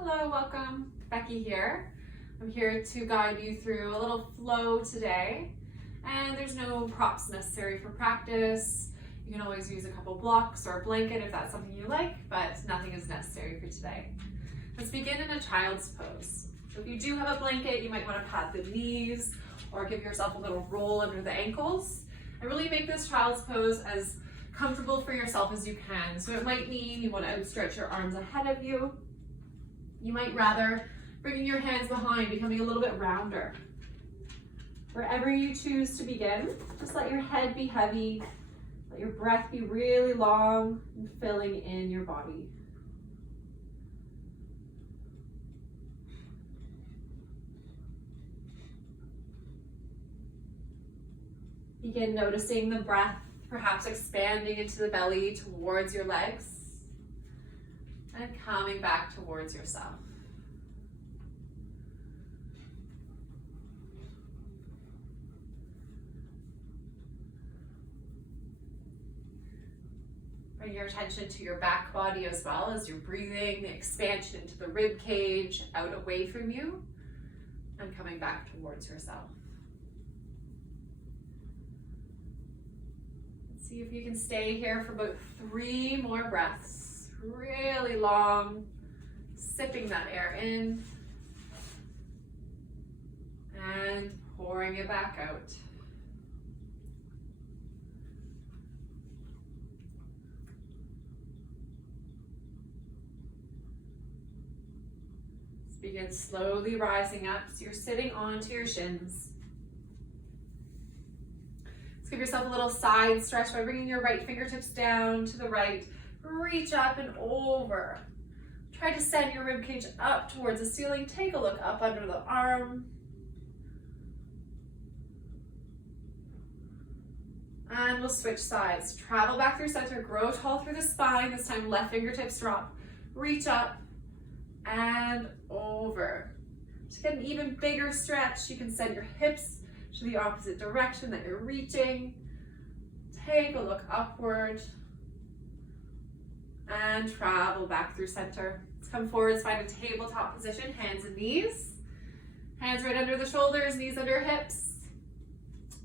Hello, welcome. Becky here. I'm here to guide you through a little flow today. And there's no props necessary for practice. You can always use a couple blocks or a blanket if that's something you like, but nothing is necessary for today. Let's begin in a child's pose. So if you do have a blanket, you might want to pat the knees or give yourself a little roll under the ankles and really make this child's pose as comfortable for yourself as you can. So it might mean you want to outstretch your arms ahead of you. You might rather bringing your hands behind, becoming a little bit rounder. Wherever you choose to begin, just let your head be heavy, let your breath be really long and filling in your body. Begin noticing the breath, perhaps expanding into the belly towards your legs and coming back towards yourself. Bring your attention to your back body as well as you're breathing, the expansion into the rib cage, out away from you, and coming back towards yourself. See if you can stay here for about 3 more breaths. Really long, sipping that air in and pouring it back out. Let's begin slowly rising up so you're sitting onto your shins. Let's give yourself a little side stretch by bringing your right fingertips down to the right. Reach up and over. Try to send your rib cage up towards the ceiling. Take a look up under the arm. And we'll switch sides. Travel back through center, grow tall through the spine. This time left fingertips drop. Reach up and over. To get an even bigger stretch, you can send your hips to the opposite direction that you're reaching. Take a look upward. And travel back through center. Let's come forwards, find a tabletop position, hands and knees. Hands right under the shoulders, knees under hips.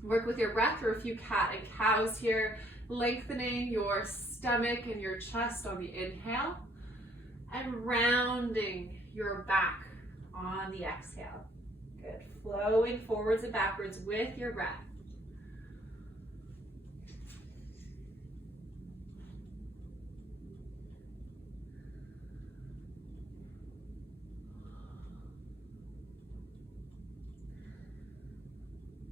Work with your breath through a few cat and cows here, lengthening your stomach and your chest on the inhale, and rounding your back on the exhale. Good, flowing forwards and backwards with your breath.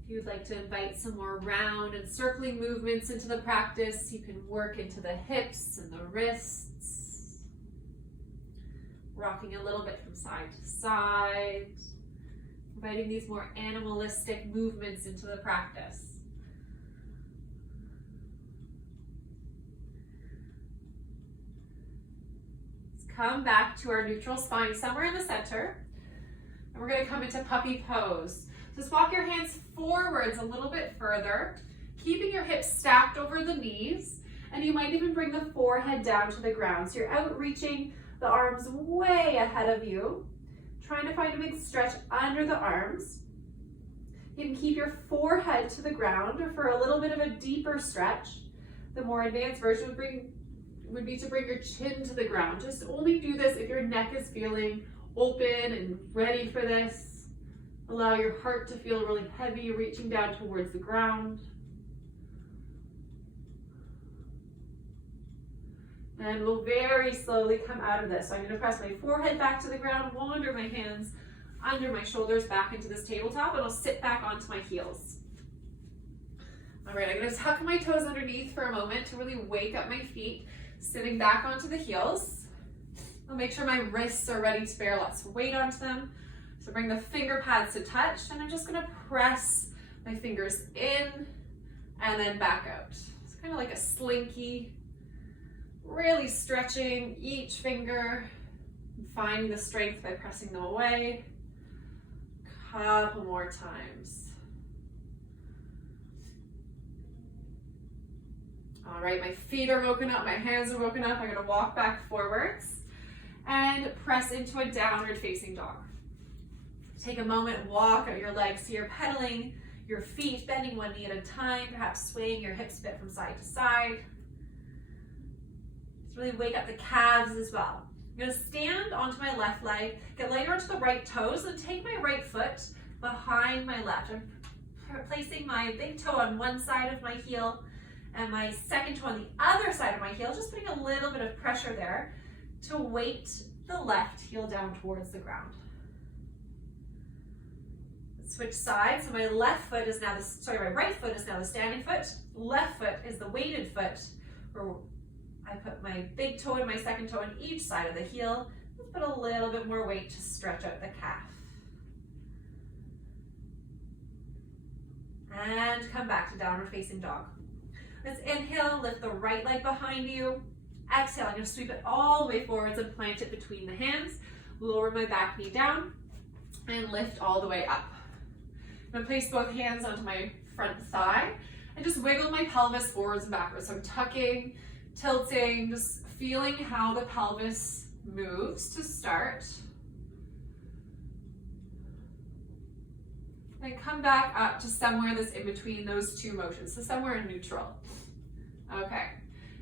If you'd like to invite some more round and circling movements into the practice, you can work into the hips and the wrists. Rocking a little bit from side to side. Inviting these more animalistic movements into the practice. Let's come back to our neutral spine somewhere in the center. And we're going to come into puppy pose. Just walk your hands forwards a little bit further, keeping your hips stacked over the knees, and you might even bring the forehead down to the ground. So you're out reaching the arms way ahead of you, trying to find a big stretch under the arms. You can keep your forehead to the ground, or for a little bit of a deeper stretch, the more advanced version would be to bring your chin to the ground. Just only do this if your neck is feeling open and ready for this. Allow your heart to feel really heavy, reaching down towards the ground. And we'll very slowly come out of this. So I'm going to press my forehead back to the ground, wander my hands under my shoulders back into this tabletop, and I'll sit back onto my heels. All right, I'm going to tuck my toes underneath for a moment to really wake up my feet, sitting back onto the heels. I'll make sure my wrists are ready to bear lots of weight onto them. So bring the finger pads to touch, and I'm just gonna press my fingers in and then back out. It's kind of like a slinky, really stretching each finger, finding the strength by pressing them away. Couple more times. All right, my feet are woken up, my hands are woken up. I'm gonna walk back forwards. and press into a downward facing dog. Take a moment, walk out your legs so you're pedaling your feet, bending one knee at a time, perhaps swaying your hips a bit from side to side. Just really wake up the calves as well. I'm gonna stand onto my left leg, get lighter onto the right toes, and take my right foot behind my left. I'm placing my big toe on one side of my heel and my second toe on the other side of my heel, just putting a little bit of pressure there to weight the left heel down towards the ground. Switch sides, so my left foot is now my right foot is now the standing foot, left foot is the weighted foot, where I put my big toe and my second toe on each side of the heel. Let's put a little bit more weight to stretch out the calf. And come back to downward facing dog. Let's inhale, lift the right leg behind you. Exhale, I'm going to sweep it all the way forwards and plant it between the hands. Lower my back knee down and lift all the way up. I'm going to place both hands onto my front thigh and just wiggle my pelvis forwards and backwards. So I'm tucking, tilting, just feeling how the pelvis moves to start. And come back up to somewhere that's in between those two motions, so somewhere in neutral. Okay,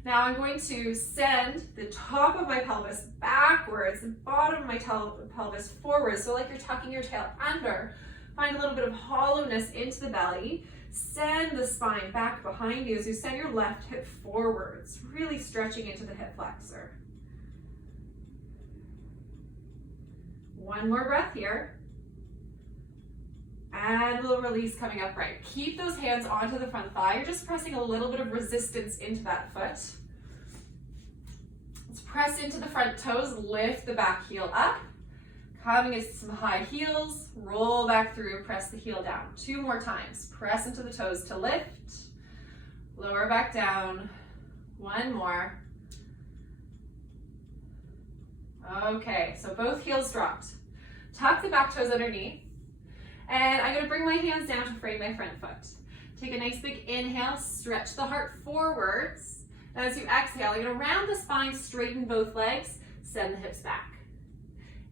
now I'm going to send the top of my pelvis backwards, the bottom of my pelvis forwards, so like you're tucking your tail under. Find a little bit of hollowness into the belly. Send the spine back behind you as you send your left hip forwards, really stretching into the hip flexor. One more breath here. And we'll release coming upright. Keep those hands onto the front thigh. You're just pressing a little bit of resistance into that foot. Let's press into the front toes, lift the back heel up. Coming into some high heels, roll back through, press the heel down. 2 more times. Press into the toes to lift, lower back down. 1 more. Okay, so both heels dropped. Tuck the back toes underneath, and I'm gonna bring my hands down to frame my front foot. Take a nice big inhale, stretch the heart forwards. And as you exhale, you're gonna round the spine, straighten both legs, send the hips back.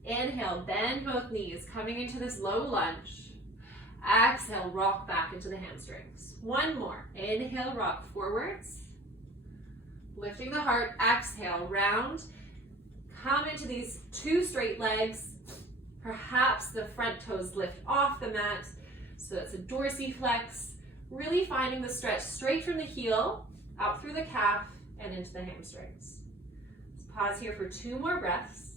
Inhale, bend both knees, coming into this low lunge. Exhale, rock back into the hamstrings. 1 more. Inhale, rock forwards. Lifting the heart, exhale, round. Come into these 2 straight legs. Perhaps the front toes lift off the mat. So that's a dorsiflex. Really finding the stretch straight from the heel, out through the calf, and into the hamstrings. Let's pause here for 2 more breaths.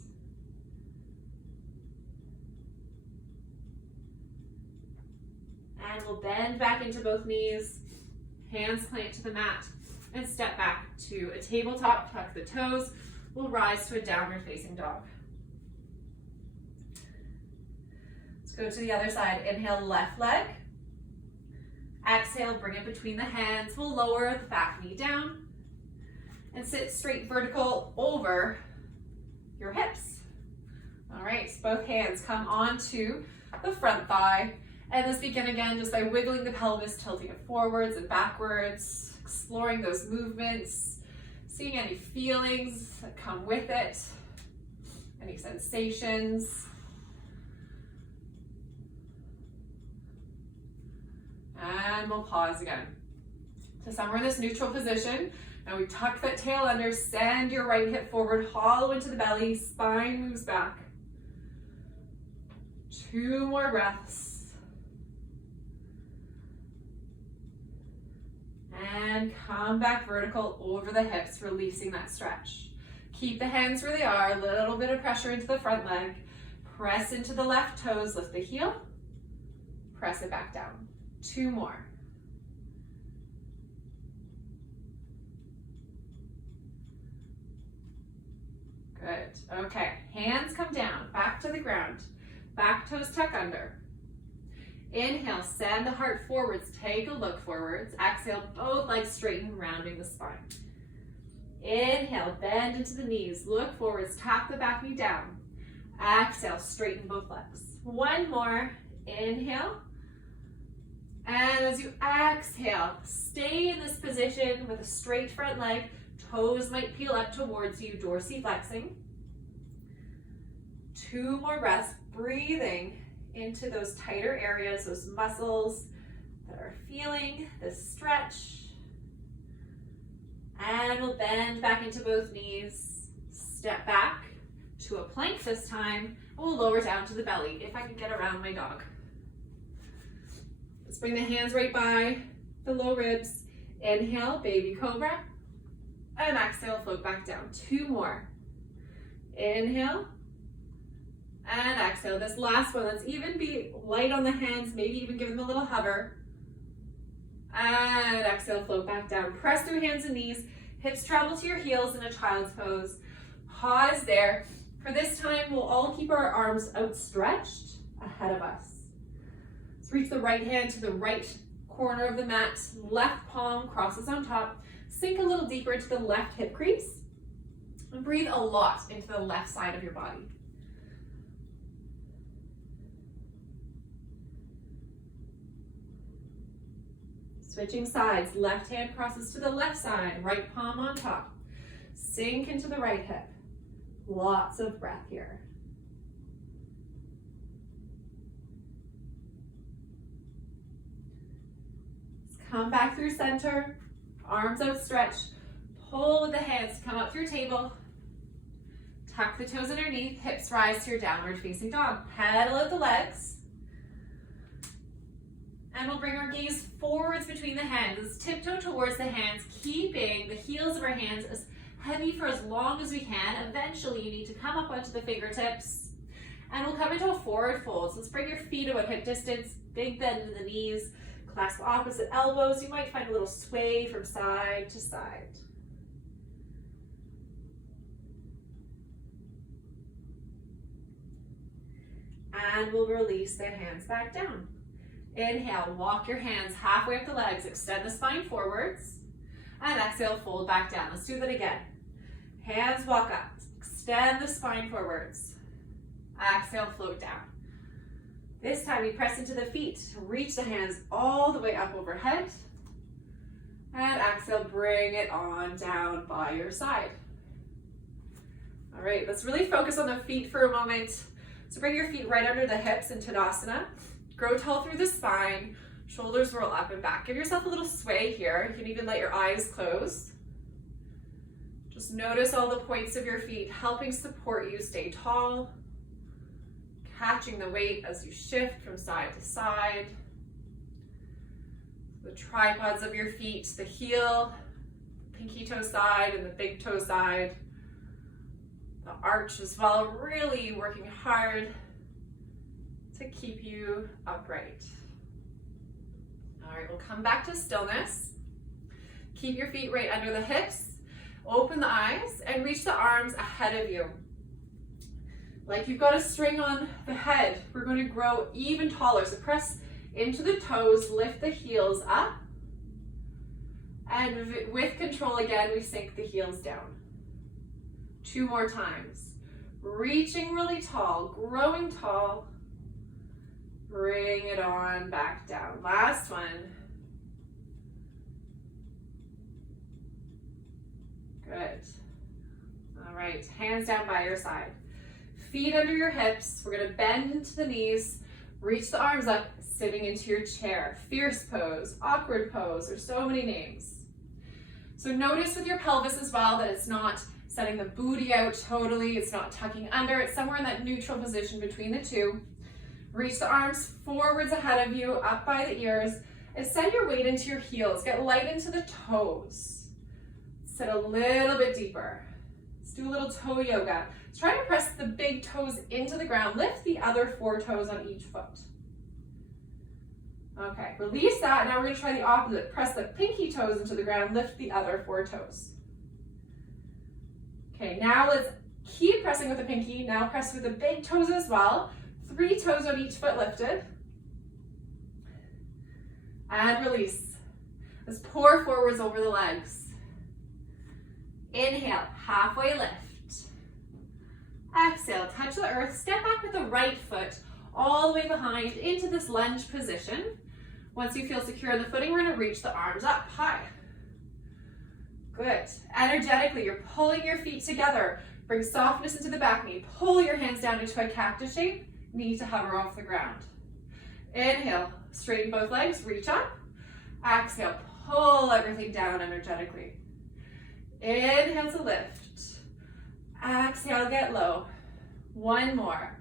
And we'll bend back into both knees, hands plant to the mat, and step back to a tabletop, tuck the toes. We'll rise to a downward facing dog. Let's go to the other side. Inhale, left leg. Exhale, bring it between the hands. We'll lower the back knee down and sit straight vertical over your hips. All right, so both hands come onto the front thigh. And let's begin again just by wiggling the pelvis, tilting it forwards and backwards, exploring those movements, seeing any feelings that come with it, any sensations. And we'll pause again. So somewhere in this neutral position. Now we tuck that tail under, send your right hip forward, hollow into the belly, spine moves back. 2 more breaths. And come back vertical over the hips, releasing that stretch. Keep the hands where they are, a little bit of pressure into the front leg. Press into the left toes, lift the heel, press it back down. 2 more. Good, okay. Hands come down, back to the ground. Back toes tuck under. Inhale, send the heart forwards, take a look forwards. Exhale, both legs straighten, rounding the spine. Inhale, bend into the knees, look forwards, tap the back knee down. Exhale, straighten both legs. 1 more, inhale. And as you exhale, stay in this position with a straight front leg. Toes might peel up towards you, dorsiflexing. 2 more breaths, breathing into those tighter areas, those muscles that are feeling this stretch. And we'll bend back into both knees, step back to a plank this time, and we'll lower down to the belly if I can get around my dog. Let's bring the hands right by the low ribs. Inhale, baby cobra, and exhale, float back down. 2 more. Inhale, and exhale. This last one, let's even be light on the hands, maybe even give them a little hover. And exhale, float back down. Press through hands and knees. Hips travel to your heels in a child's pose. Pause there. For this time, we'll all keep our arms outstretched ahead of us. Let's reach the right hand to the right corner of the mat. Left palm crosses on top. Sink a little deeper into the left hip crease. And breathe a lot into the left side of your body. Switching sides, left hand crosses to the left side, right palm on top. Sink into the right hip. Lots of breath here. Come back through center, arms outstretched. Pull with the hands to come up through table. Tuck the toes underneath, hips rise to your downward facing dog. Pedal out the legs. And we'll bring our gaze forwards between the hands. Tiptoe towards the hands, keeping the heels of our hands as heavy for as long as we can. Eventually, you need to come up onto the fingertips. And we'll come into a forward fold. So let's bring your feet about hip distance, big bend in the knees, clasp opposite elbows. You might find a little sway from side to side. And we'll release the hands back down. Inhale, walk your hands halfway up the legs, extend the spine forwards, and exhale, fold back down. Let's do that again. Hands walk up, extend the spine forwards, exhale, float down. This time we press into the feet, reach the hands all the way up overhead, and exhale, bring it on down by your side. All right, let's really focus on the feet for a moment. So bring your feet right under the hips in Tadasana. Grow tall through the spine, shoulders roll up and back. Give yourself a little sway here. You can even let your eyes close. Just notice all the points of your feet helping support you stay tall, catching the weight as you shift from side to side. The tripods of your feet, the heel, pinky toe side and the big toe side. The arch as well, really working hard to keep you upright. All right, we'll come back to stillness. Keep your feet right under the hips. Open the eyes and reach the arms ahead of you. Like you've got a string on the head, we're going to grow even taller. So press into the toes, lift the heels up. And with control again, we sink the heels down. 2 more times. Reaching really tall, growing tall. Bring it on back down. Last one. Good. All right, hands down by your side. Feet under your hips. We're gonna bend into the knees, reach the arms up, sitting into your chair. Fierce pose, awkward pose, there's so many names. So notice with your pelvis as well that it's not setting the booty out totally, it's not tucking under, it's somewhere in that neutral position between the two. Reach the arms forwards ahead of you, up by the ears, and send your weight into your heels. Get light into the toes. Sit a little bit deeper. Let's do a little toe yoga. Let's try to press the big toes into the ground. Lift the other 4 toes on each foot. Okay, release that. Now we're going to try the opposite. Press the pinky toes into the ground. Lift the other 4 toes. Okay, now let's keep pressing with the pinky. Now press with the big toes as well. 3 toes on each foot lifted. And release. Let's pour forwards over the legs. Inhale, halfway lift. Exhale, touch the earth. Step back with the right foot all the way behind into this lunge position. Once you feel secure in the footing, we're going to reach the arms up high. Good. Energetically, you're pulling your feet together. Bring softness into the back knee. Pull your hands down into a cactus shape, knee to hover off the ground. Inhale, straighten both legs, reach up. Exhale, pull everything down energetically. Inhale to lift. Exhale, get low. One more.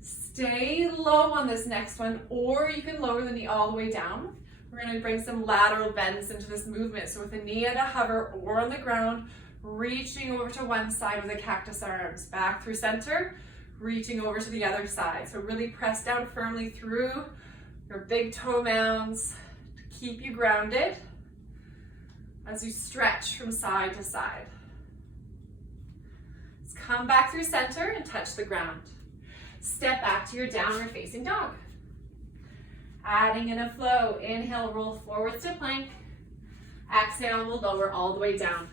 Stay low on this next one, or you can lower the knee all the way down. We're going to bring some lateral bends into this movement. So with the knee at a hover or on the ground, reaching over to one side with the cactus arms, back through center, reaching over to the other side. So really press down firmly through your big toe mounds to keep you grounded as you stretch from side to side. Let's come back through center and touch the ground. Step back to your downward facing dog. Adding in a flow. Inhale, roll forwards to plank. Exhale, we'll lower all the way down.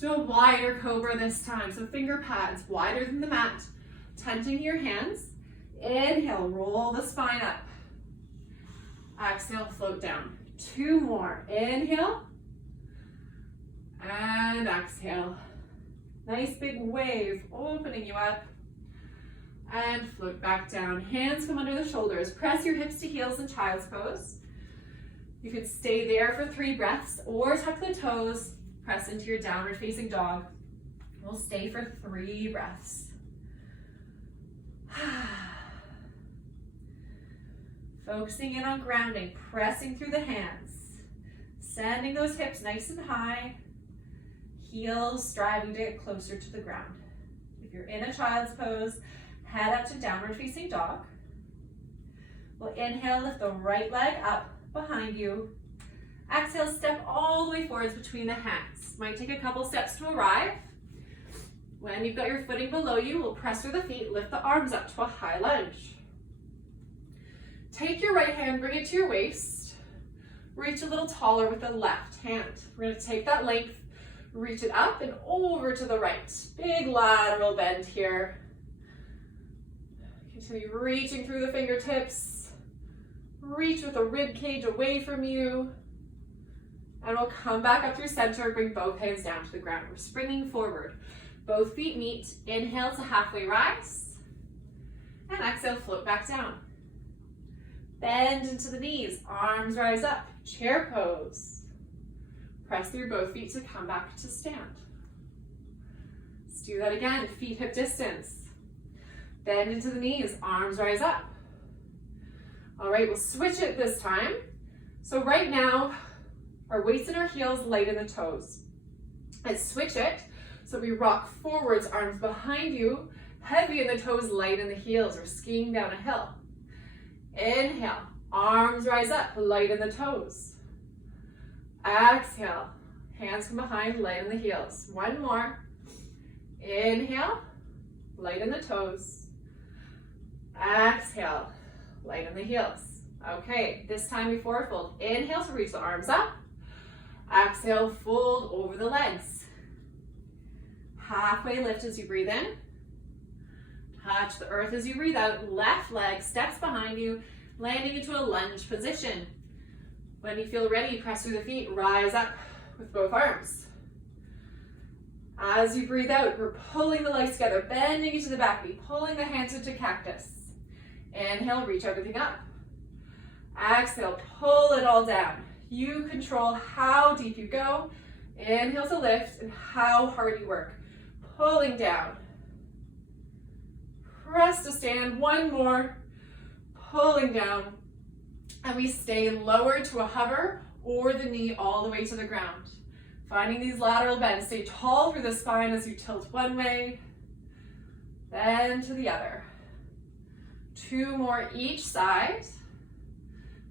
Let's do a wider cobra this time. So finger pads wider than the mat. Tenting your hands. Inhale, roll the spine up. Exhale, float down. Two more. Inhale. And exhale. Nice big wave, opening you up. And float back down. Hands come under the shoulders. Press your hips to heels in child's pose. You can stay there for 3 breaths or tuck the toes, press into your downward facing dog. We'll stay for 3 breaths. Focusing in on grounding, pressing through the hands. Sending those hips nice and high. Heels striving to get closer to the ground. If you're in a child's pose, head up to downward facing dog. We'll inhale, lift the right leg up behind you. Exhale, step all the way forwards between the hands. Might take a couple steps to arrive. When you've got your footing below you, we'll press through the feet, lift the arms up to a high lunge. Take your right hand, bring it to your waist. Reach a little taller with the left hand. We're going to take that length, reach it up and over to the right. Big lateral bend here. Continue reaching through the fingertips. Reach with the rib cage away from you. And we'll come back up through center, bring both hands down to the ground. We're springing forward. Both feet meet. Inhale to halfway rise. And exhale, float back down. Bend into the knees, arms rise up, chair pose. Press through both feet to come back to stand. Let's do that again, feet hip distance. Bend into the knees, arms rise up. All right, we'll switch it this time. So right now, our weights in our heels, light in the toes. Let's switch it. So we rock forwards, arms behind you, heavy in the toes, light in the heels. We're skiing down a hill. Inhale, arms rise up, light in the toes. Exhale, hands come behind, light in the heels. One more. Inhale, light in the toes. Exhale, light in the heels. Okay, this time we forward fold. Inhale to reach the arms up. Exhale, fold over the legs. Halfway lift as you breathe in. Touch the earth as you breathe out. Left leg steps behind you, landing into a lunge position. When you feel ready, press through the feet, rise up with both arms. As you breathe out, we're pulling the legs together, bending into the back knee, pulling the hands into cactus. Inhale, reach everything up. Exhale, pull it all down. You control how deep you go. Inhale to lift and how hard you work. Pulling down. Press to stand, one more, pulling down, and we stay lower to a hover or the knee all the way to the ground. Finding these lateral bends, stay tall through the spine as you tilt one way, then to the other. 2 more each side,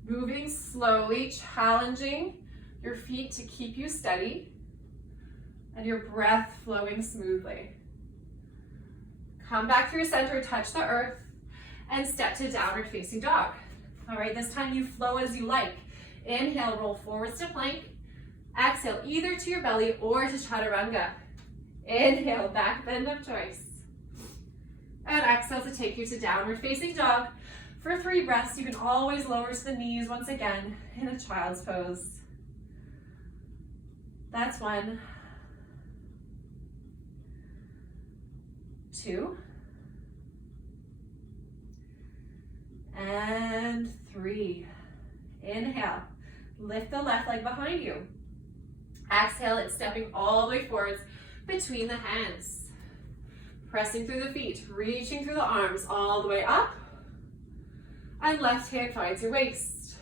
moving slowly, challenging your feet to keep you steady and your breath flowing smoothly. Come back through center, touch the earth, and step to downward facing dog. All right, this time you flow as you like. Inhale, roll forwards to plank. Exhale, either to your belly or to chaturanga. Inhale, back bend of choice. And exhale to take you to downward facing dog. For 3 breaths, you can always lower to the knees once again in a child's pose. That's 1. 2. And 3. Inhale. Lift the left leg behind you. Exhale, it's stepping all the way forwards between the hands. Pressing through the feet, reaching through the arms all the way up. And left hand finds your waist.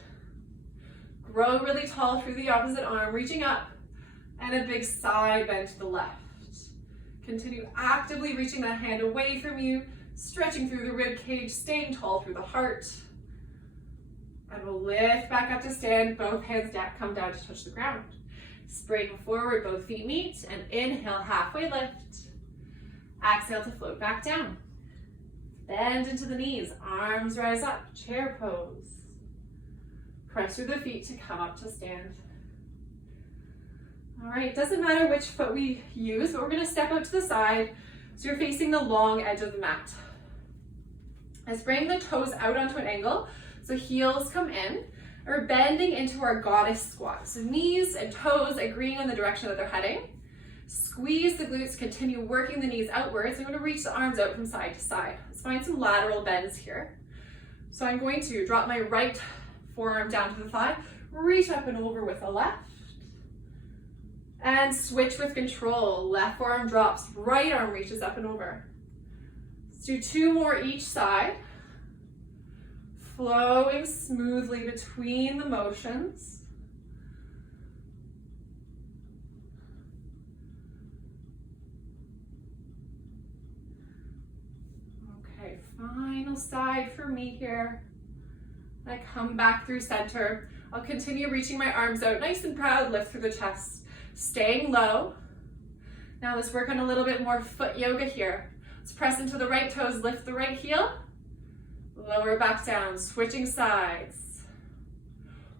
Grow really tall through the opposite arm, reaching up. And a big side bend to the left. Continue actively reaching that hand away from you, stretching through the rib cage, staying tall through the heart. And we'll lift back up to stand, both hands come down to touch the ground. Spring forward, both feet meet, and inhale, halfway lift. Exhale to float back down. Bend into the knees, arms rise up, chair pose. Press through the feet to come up to stand. All right, doesn't matter which foot we use, but we're gonna step out to the side so you're facing the long edge of the mat. Let's bring the toes out onto an angle, so heels come in. We're bending into our goddess squat. So knees and toes agreeing on the direction that they're heading. Squeeze the glutes, continue working the knees outwards. I'm gonna reach the arms out from side to side. Let's find some lateral bends here. So I'm going to drop my right forearm down to the thigh, reach up and over with the left, and switch with control. Left forearm drops, right arm reaches up and over. Let's do 2 more each side. Flowing smoothly between the motions. Okay, final side for me here. I come back through center. I'll continue reaching my arms out, nice and proud, lift through the chest. Staying low. Now let's work on a little bit more foot yoga here. Let's press into the right toes, lift the right heel. Lower back down, switching sides.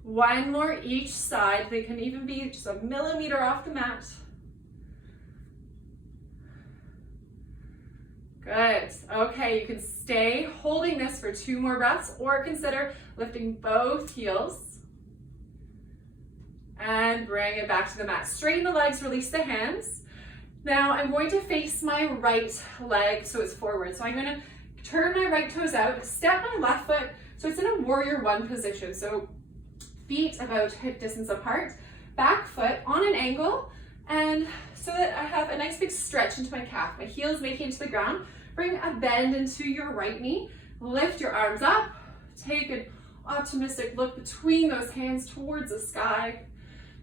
1 more each side. They can even be just a millimeter off the mat. Good. Okay, you can stay holding this for 2 more breaths or consider lifting both heels and bring it back to the mat. Straighten the legs, release the hands. Now I'm going to face my right leg so it's forward. So I'm going to turn my right toes out, step my left foot so it's in a warrior 1 position. So feet about hip distance apart, back foot on an angle, and so that I have a nice big stretch into my calf. My heels making into the ground. Bring a bend into your right knee. Lift your arms up. Take an optimistic look between those hands towards the sky.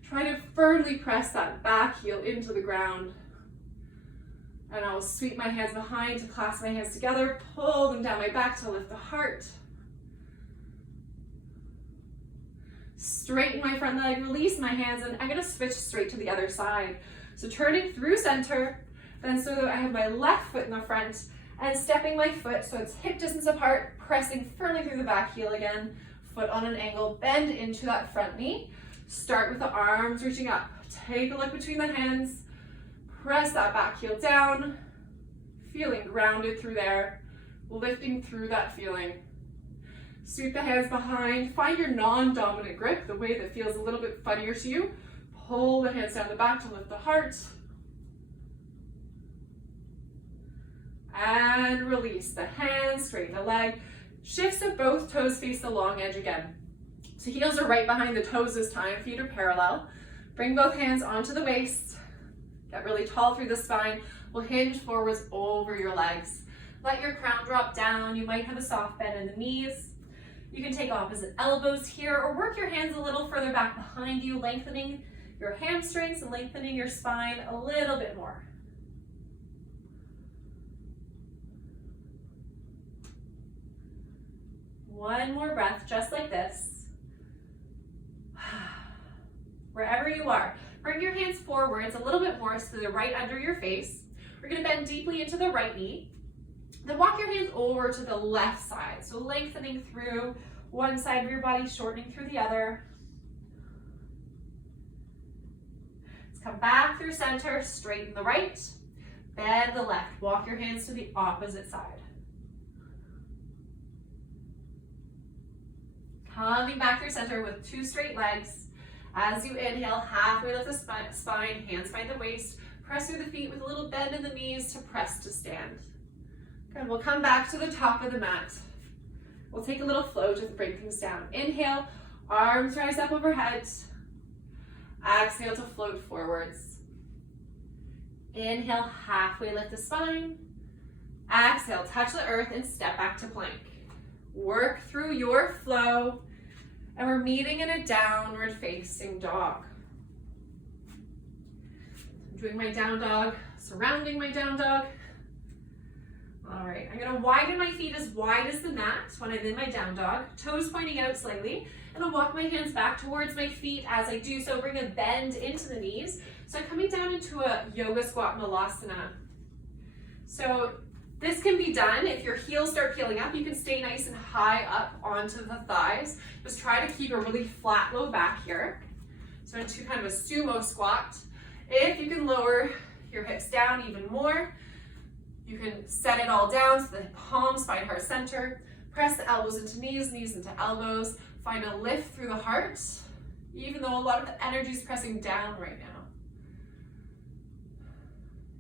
Try to firmly press that back heel into the ground. And I'll sweep my hands behind to clasp my hands together, pull them down my back to lift the heart. Straighten my front leg, release my hands, and I'm gonna switch straight to the other side. So turning through center, then so that I have my left foot in the front, and stepping my foot so it's hip distance apart, pressing firmly through the back heel again, foot on an angle, bend into that front knee. Start with the arms reaching up. Take a look between the hands. Press that back heel down, feeling grounded through there, lifting through that feeling. Sweep the hands behind, find your non-dominant grip, the way that feels a little bit funnier to you. Pull the hands down the back to lift the heart. And release the hands, straighten the leg. Shift so both toes face the long edge again. So heels are right behind the toes this time, feet are parallel. Bring both hands onto the waist. Get really tall through the spine. We'll hinge forwards over your legs. Let your crown drop down. You might have a soft bend in the knees. You can take opposite elbows here or work your hands a little further back behind you, lengthening your hamstrings and lengthening your spine a little bit more. One more breath, just like this. Wherever you are. Bring your hands forwards a little bit more so they're right under your face. We're gonna bend deeply into the right knee. Then walk your hands over to the left side. So lengthening through one side of your body, shortening through the other. Let's come back through center, straighten the right, bend the left. Walk your hands to the opposite side. Coming back through center with 2 straight legs. As you inhale, halfway lift the spine, hands find the waist. Press through the feet with a little bend in the knees to press to stand. Good, we'll come back to the top of the mat. We'll take a little flow to bring things down. Inhale, arms rise up overhead. Exhale to float forwards. Inhale, halfway lift the spine. Exhale, touch the earth and step back to plank. Work through your flow, and we're meeting in a downward facing dog. I'm doing my down dog, surrounding my down dog. All right, I'm gonna widen my feet as wide as the mat when I'm in my down dog, toes pointing out slightly, and I'll walk my hands back towards my feet. As I do so, bring a bend into the knees. So I'm coming down into a yoga squat malasana. So this can be done if your heels start peeling up. You can stay nice and high up onto the thighs. Just try to keep a really flat low back here. So into kind of a sumo squat. If you can lower your hips down even more, you can set it all down so the palms find heart center. Press the elbows into knees, knees into elbows. Find a lift through the heart, even though a lot of the energy is pressing down right now.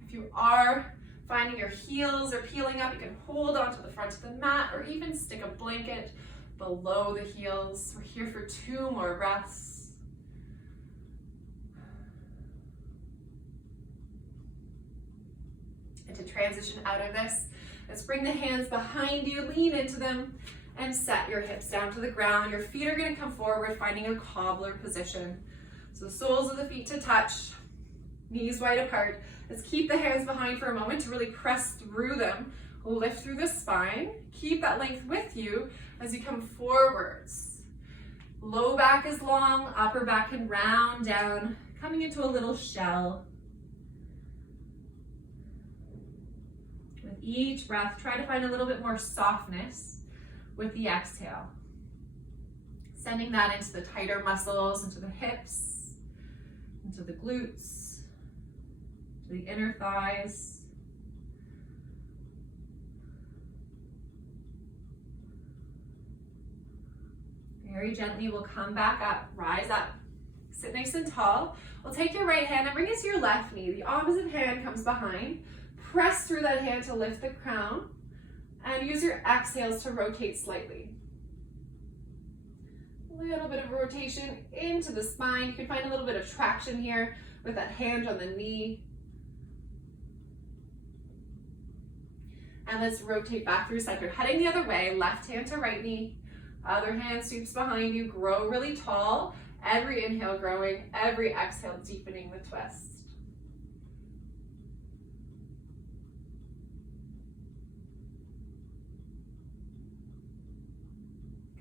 If you are finding your heels are peeling up, you can hold onto the front of the mat or even stick a blanket below the heels. We're here for 2 more breaths. And to transition out of this, let's bring the hands behind you, lean into them, and set your hips down to the ground. Your feet are going to come forward, finding a cobbler position. So the soles of the feet to touch, knees wide apart. Let's keep the hands behind for a moment to really press through them. Lift through the spine. Keep that length with you as you come forwards. Low back is long, upper back can round down, coming into a little shell. With each breath, try to find a little bit more softness with the exhale. Sending that into the tighter muscles, into the hips, into the glutes, to the inner thighs. Very gently, we'll come back up, rise up, sit nice and tall. We'll take your right hand and bring it to your left knee. The opposite hand comes behind. Press through that hand to lift the crown and use your exhales to rotate slightly. A little bit of rotation into the spine. You can find a little bit of traction here with that hand on the knee. And let's rotate back through center. Heading the other way, left hand to right knee. Other hand sweeps behind you. Grow really tall. Every inhale growing, every exhale deepening the twist.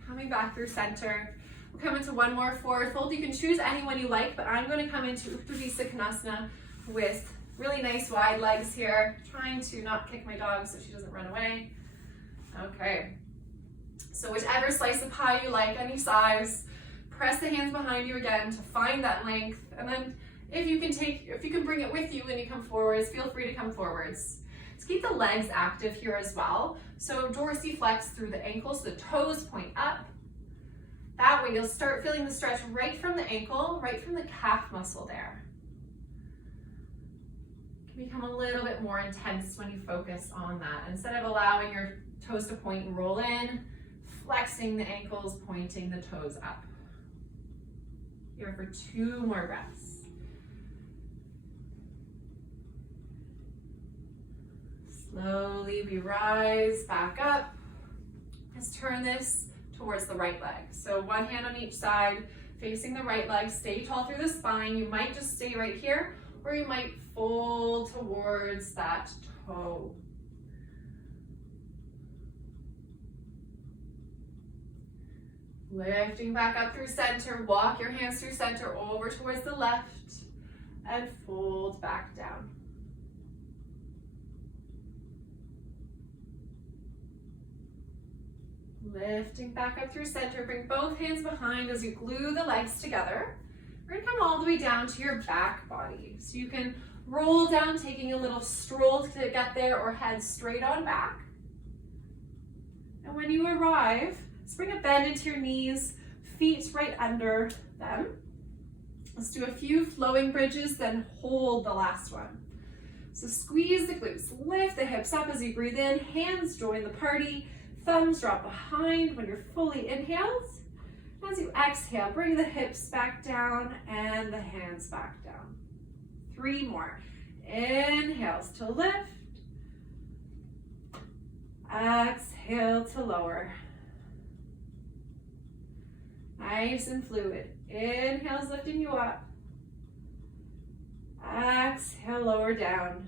Coming back through center. We'll come into one more forward fold. You can choose any one you like, but I'm going to come into Uttanasana Konasana with really nice wide legs here. Trying to not kick my dog so she doesn't run away. Okay. So whichever slice of pie you like, any size, press the hands behind you again to find that length. And then if you can bring it with you when you come forwards, feel free to come forwards. Let's keep the legs active here as well. So dorsiflex through the ankles, the toes point up. That way you'll start feeling the stretch right from the ankle, right from the calf muscle there. It can become a little bit more intense when you focus on that. Instead of allowing your toes to point and roll in, flexing the ankles, pointing the toes up. Here for 2 more breaths. Slowly we rise back up. Let's turn this towards the right leg. So one hand on each side, facing the right leg. Stay tall through the spine. You might just stay right here, or you might fold towards that toe. Lifting back up through center. Walk your hands through center over towards the left and fold back down. Lifting back up through center, bring both hands behind as you glue the legs together. We're gonna come all the way down to your back body. So you can roll down, taking a little stroll to get there, or head straight on back. And when you arrive, let's bring a bend into your knees, feet right under them. Let's do a few flowing bridges, then hold the last one. So squeeze the glutes, lift the hips up as you breathe in, hands join the party, thumbs drop behind when you're fully inhaled. As you exhale, bring the hips back down and the hands back down. 3 more. Inhales to lift. Exhale to lower. Nice and fluid. Inhale's lifting you up. Exhale, lower down.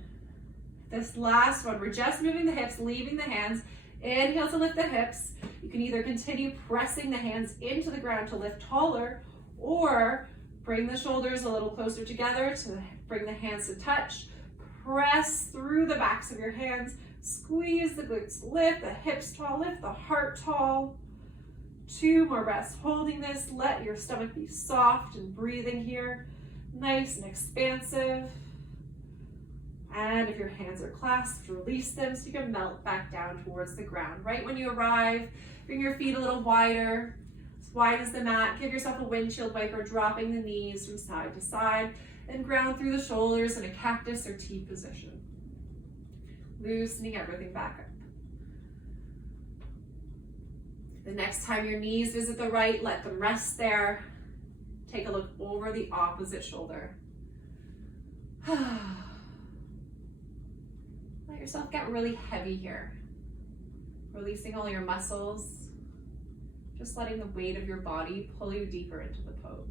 This last one, we're just moving the hips, leaving the hands. Inhale to lift the hips. You can either continue pressing the hands into the ground to lift taller, or bring the shoulders a little closer together to bring the hands to touch. Press through the backs of your hands. Squeeze the glutes, lift the hips tall, lift the heart tall. 2 more breaths holding this. Let your stomach be soft and breathing here. Nice and expansive. And if your hands are clasped, release them so you can melt back down towards the ground. Right when you arrive, bring your feet a little wider, as wide as the mat. Give yourself a windshield wiper, dropping the knees from side to side, and ground through the shoulders in a cactus or T position. Loosening everything back up. The next time your knees visit the right, let them rest there. Take a look over the opposite shoulder. Let yourself get really heavy here. Releasing all your muscles. Just letting the weight of your body pull you deeper into the pose.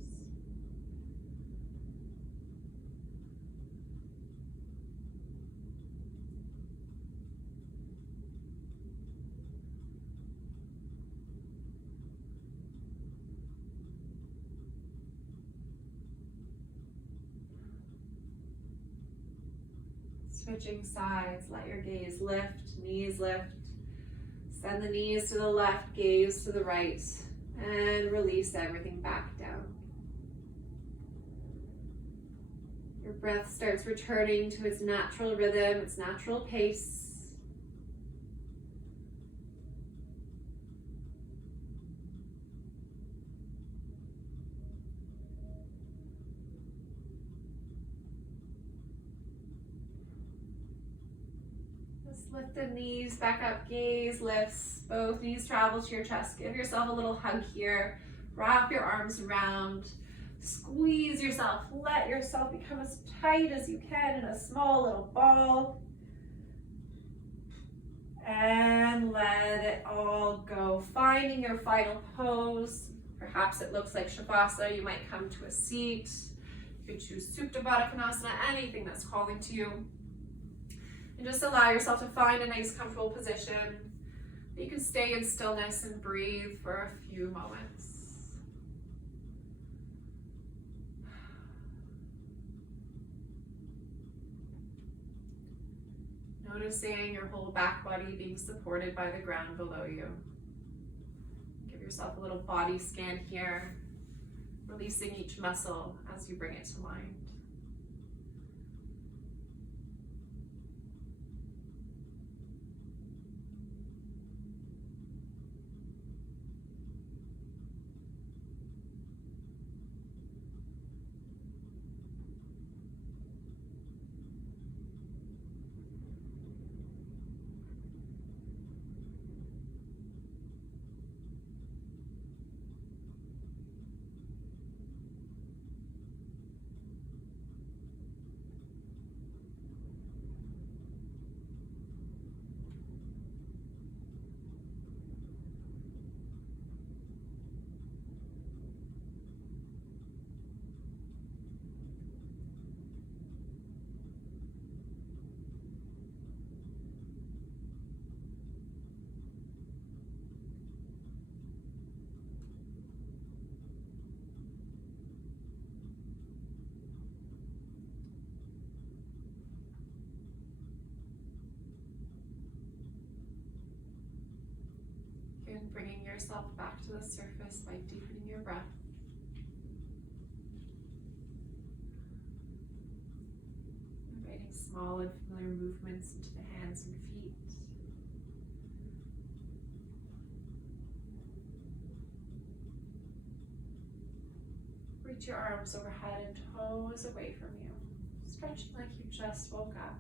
Switching sides, let your gaze lift, knees lift. Send the knees to the left, gaze to the right, and release everything back down. Your breath starts returning to its natural rhythm, its natural pace. Lift the knees back up, gaze lifts, both knees travel to your chest. Give yourself a little hug here. Wrap your arms around, squeeze yourself, let yourself become as tight as you can in a small little ball. And let it all go. Finding your final pose. Perhaps it looks like Shavasana. You might come to a seat. You could choose Supta Baddha Konasana, anything that's calling to you. And just allow yourself to find a nice, comfortable position. You can stay in stillness and breathe for a few moments. Noticing your whole back body being supported by the ground below you. Give yourself a little body scan here, releasing each muscle as you bring it to mind. And bringing yourself back to the surface by deepening your breath. Inviting small and familiar movements into the hands and feet. Reach your arms overhead and toes away from you, stretching like you just woke up.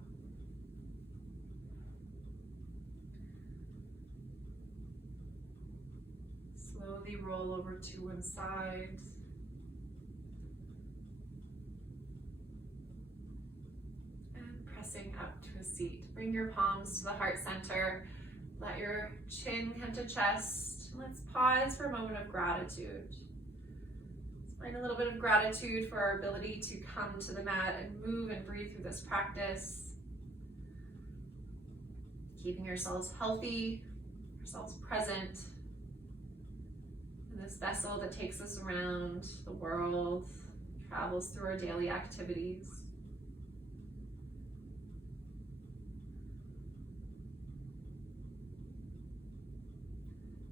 Slowly roll over to one side. And pressing up to a seat. Bring your palms to the heart center. Let your chin come to chest. Let's pause for a moment of gratitude. Let's find a little bit of gratitude for our ability to come to the mat and move and breathe through this practice. Keeping ourselves healthy, ourselves present in this vessel that takes us around the world, travels through our daily activities.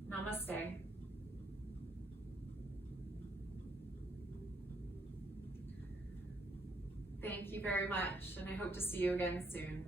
Namaste. Thank you very much, and I hope to see you again soon.